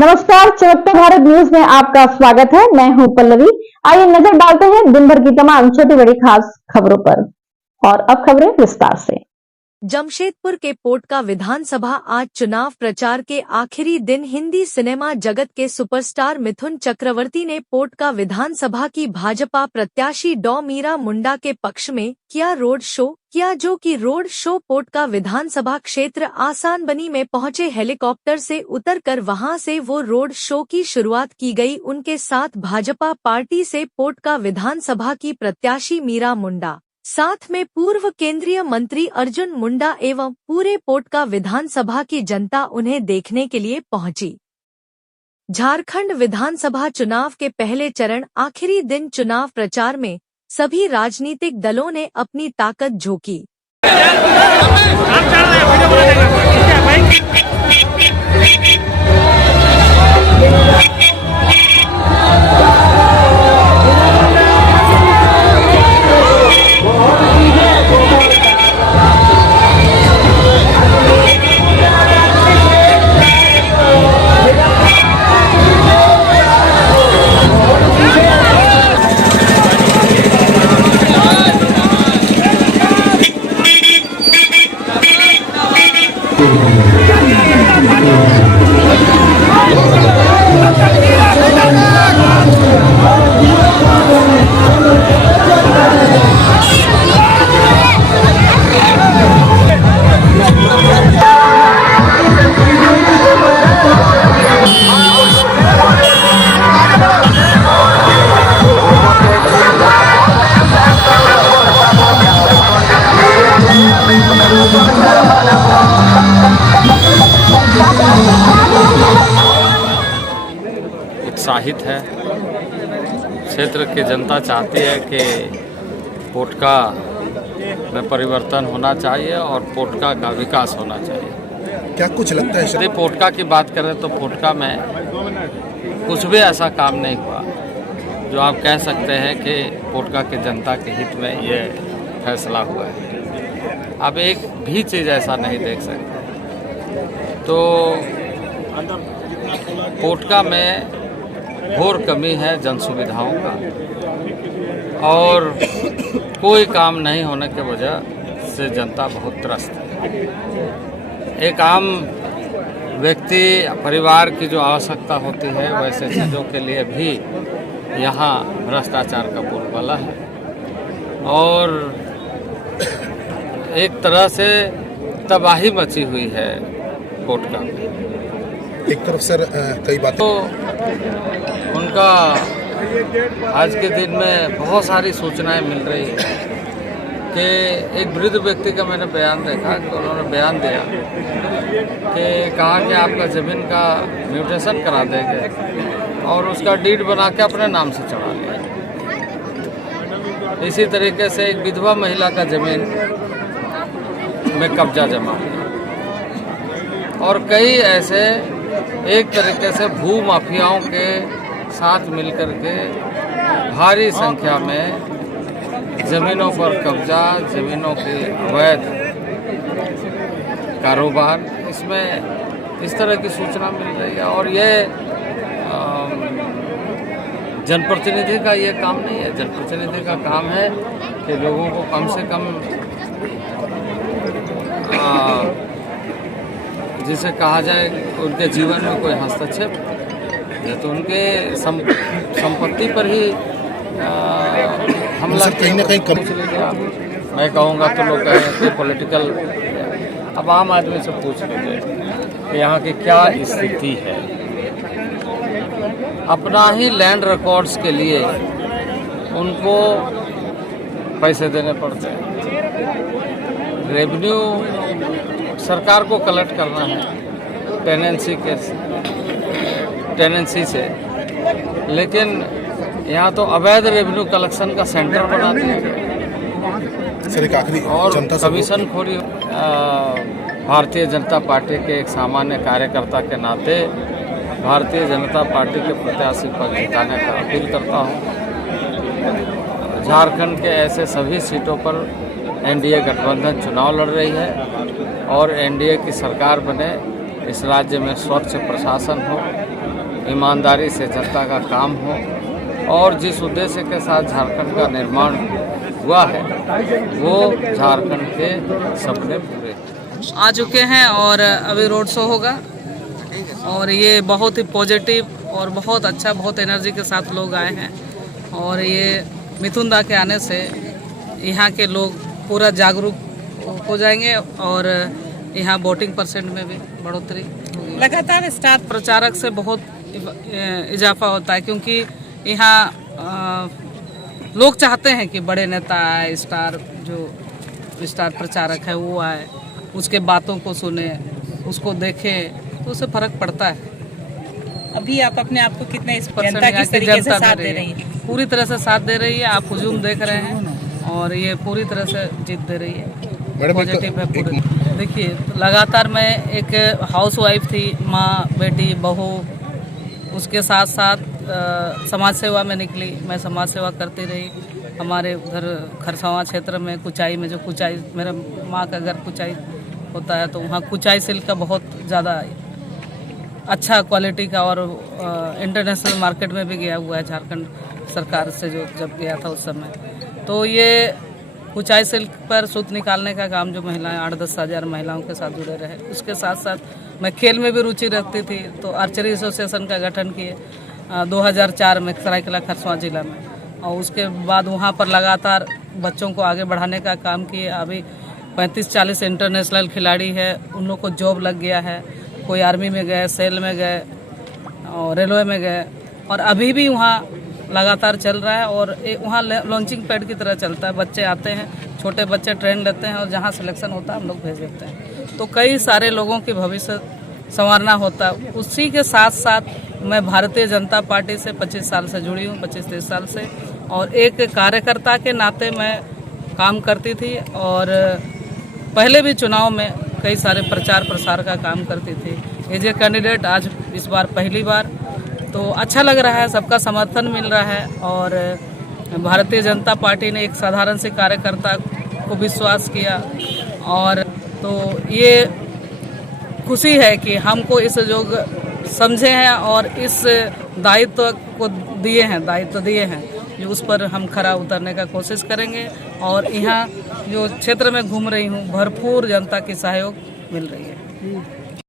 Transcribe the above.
नमस्कार, चमकता भारत न्यूज में आपका स्वागत है। मैं हूं पल्लवी। आइए नजर डालते हैं दिन भर की तमाम छोटी बड़ी खास खबरों पर। और अब खबरें विस्तार से। जमशेदपुर के पोटका विधानसभा आज चुनाव प्रचार के आखिरी दिन हिंदी सिनेमा जगत के सुपरस्टार मिथुन चक्रवर्ती ने पोटका विधानसभा की भाजपा प्रत्याशी डॉ मीरा मुंडा के पक्ष में किया रोड शो जो कि रोड शो पोटका विधानसभा क्षेत्र आसानबनी में पहुंचे हेलीकॉप्टर से उतरकर वहां से वो रोड शो की शुरुआत की गई। उनके साथ भाजपा पार्टी से पोटका विधानसभा की प्रत्याशी मीरा मुंडा, साथ में पूर्व केंद्रीय मंत्री अर्जुन मुंडा एवं पूरे पोटका विधानसभा की जनता उन्हें देखने के लिए पहुंची। झारखंड विधानसभा चुनाव के पहले चरण आखिरी दिन चुनाव प्रचार में सभी राजनीतिक दलों ने अपनी ताकत झोंकी। उत्साहित है। क्षेत्र की जनता चाहती है कि पोटका में परिवर्तन होना चाहिए और पोटका का विकास होना चाहिए। क्या कुछ लगता है? यदि पोटका की बात करें तो पोटका में कुछ भी ऐसा काम नहीं हुआ जो आप कह सकते हैं कि पोटका की जनता के हित में ये फैसला हुआ है। आप एक भी चीज़ ऐसा नहीं देख सकते। तो पोटका में घोर कमी है जन सुविधाओं का और कोई काम नहीं होने की वजह से जनता बहुत त्रस्त है। एक आम व्यक्ति परिवार की जो आवश्यकता होती है वैसे चीज़ों के लिए भी यहाँ भ्रष्टाचार का बोलबाला है और एक तरह से तबाही मची हुई है पोटका में। एक तरफ सर कई बातें तो उनका आज के दिन में बहुत सारी सूचनाएं मिल रही है कि एक वृद्ध व्यक्ति का मैंने बयान देखा कि उन्होंने बयान दिया कि कहा कि आपका ज़मीन का म्यूटेशन करा देंगे और उसका डीड बना के अपने नाम से चढ़ा लिया। इसी तरीके से एक विधवा महिला का ज़मीन में कब्जा जमा हुआ और कई ऐसे एक तरीके से भू माफियाओं के साथ मिलकर के भारी संख्या में ज़मीनों पर कब्जा, ज़मीनों के अवैध कारोबार, इसमें इस तरह की सूचना मिल रही है। और ये जनप्रतिनिधि का ये काम नहीं है। जनप्रतिनिधि का काम है कि लोगों को कम से कम जिसे कहा जाए उनके जीवन में कोई हस्तक्षेप है तो उनके संपत्ति पर ही हमला कहीं ना कहीं कम। मैं कहूँगा तो लोग कहें कि पॉलिटिकल। अब आम आदमी से पूछ लीजिए कि यहाँ की क्या स्थिति है। अपना ही लैंड रिकॉर्ड्स के लिए उनको पैसे देने पड़ते हैं। रेवेन्यू सरकार को कलेक्ट करना है टेनेंसी से, लेकिन यहाँ तो अवैध रेवेन्यू कलेक्शन का सेंटर बना दिया गया और कमीशन खोरी। भारतीय जनता पार्टी के एक सामान्य कार्यकर्ता के नाते भारतीय जनता पार्टी के प्रत्याशी पर जिताने का अपील करता हूँ। झारखंड के ऐसे सभी सीटों पर एनडीए गठबंधन चुनाव लड़ रही है और एनडीए की सरकार बने, इस राज्य में स्वच्छ प्रशासन हो, ईमानदारी से जनता का काम हो और जिस उद्देश्य के साथ झारखंड का निर्माण हुआ है वो झारखंड के सपने पूरे आ चुके हैं और अभी रोड शो होगा और ये बहुत ही पॉजिटिव और बहुत अच्छा, बहुत एनर्जी के साथ लोग आए हैं और ये मिथुन दा के आने से यहाँ के लोग पूरा जागरूक हो जाएंगे और यहाँ वोटिंग परसेंट में भी बढ़ोतरी होगी। लगातार स्टार प्रचारक से बहुत इजाफा होता है क्योंकि यहाँ लोग चाहते हैं कि बड़े नेता आए, स्टार प्रचारक है वो आए, उसके बातों को सुने, उसको देखे तो उससे फर्क पड़ता है। अभी आप अपने आप को कितने इस जनता किस तरीके से साथ दे रही है? पूरी तरह से साथ दे रही है। आप हुजूम देख रहे हैं और ये पूरी तरह से जीत दे रही है। पॉजिटिव है पूरी। देखिए लगातार मैं एक हाउसवाइफ थी, माँ, बेटी, बहू, उसके साथ साथ समाज सेवा में निकली। मैं समाज सेवा करती रही। हमारे उधर खरसावां क्षेत्र में कुचाई में जो कुचाई, मेरे माँ का घर कुचाई होता है तो वहाँ कुचाई सिल्क का बहुत ज़्यादा अच्छा क्वालिटी का और इंटरनेशनल मार्केट में भी गया हुआ है झारखंड सरकार से जो जब गया था उस समय। तो ये कुचाई सिल्क पर सूत निकालने का काम जो महिलाएं 8-10 हज़ार महिलाओं के साथ जुड़े रहे। उसके साथ साथ मैं खेल में भी रुचि रखती थी तो आर्चरी एसोसिएशन का गठन किए 2004 में सरायकेला खरसावां जिला में और उसके बाद वहाँ पर लगातार बच्चों को आगे बढ़ाने का काम किए। अभी 35-40 इंटरनेशनल खिलाड़ी है, उन लोग को जॉब लग गया है। कोई आर्मी में गए, सेल में गए और रेलवे में गए और अभी भी वहाँ लगातार चल रहा है और वहाँ लॉन्चिंग पैड की तरह चलता है। बच्चे आते हैं, छोटे बच्चे ट्रेन लेते हैं और जहाँ सिलेक्शन होता है हम लोग भेज देते हैं। तो कई सारे लोगों के भविष्य संवारना होता है। उसी के साथ साथ मैं भारतीय जनता पार्टी से 25 साल से जुड़ी हूँ, 25-30 साल से, और एक कार्यकर्ता के नाते मैं काम करती थी और पहले भी चुनाव में कई सारे प्रचार प्रसार का काम करती थी। एज ए कैंडिडेट आज इस बार पहली बार, तो अच्छा लग रहा है, सबका समर्थन मिल रहा है और भारतीय जनता पार्टी ने एक साधारण से कार्यकर्ता को विश्वास किया और तो ये खुशी है कि हमको इस योग समझे हैं और इस दायित्व को दिए हैं जो उस पर हम खरा उतरने का कोशिश करेंगे और यहाँ जो क्षेत्र में घूम रही हूँ भरपूर जनता की सहयोग मिल रही है।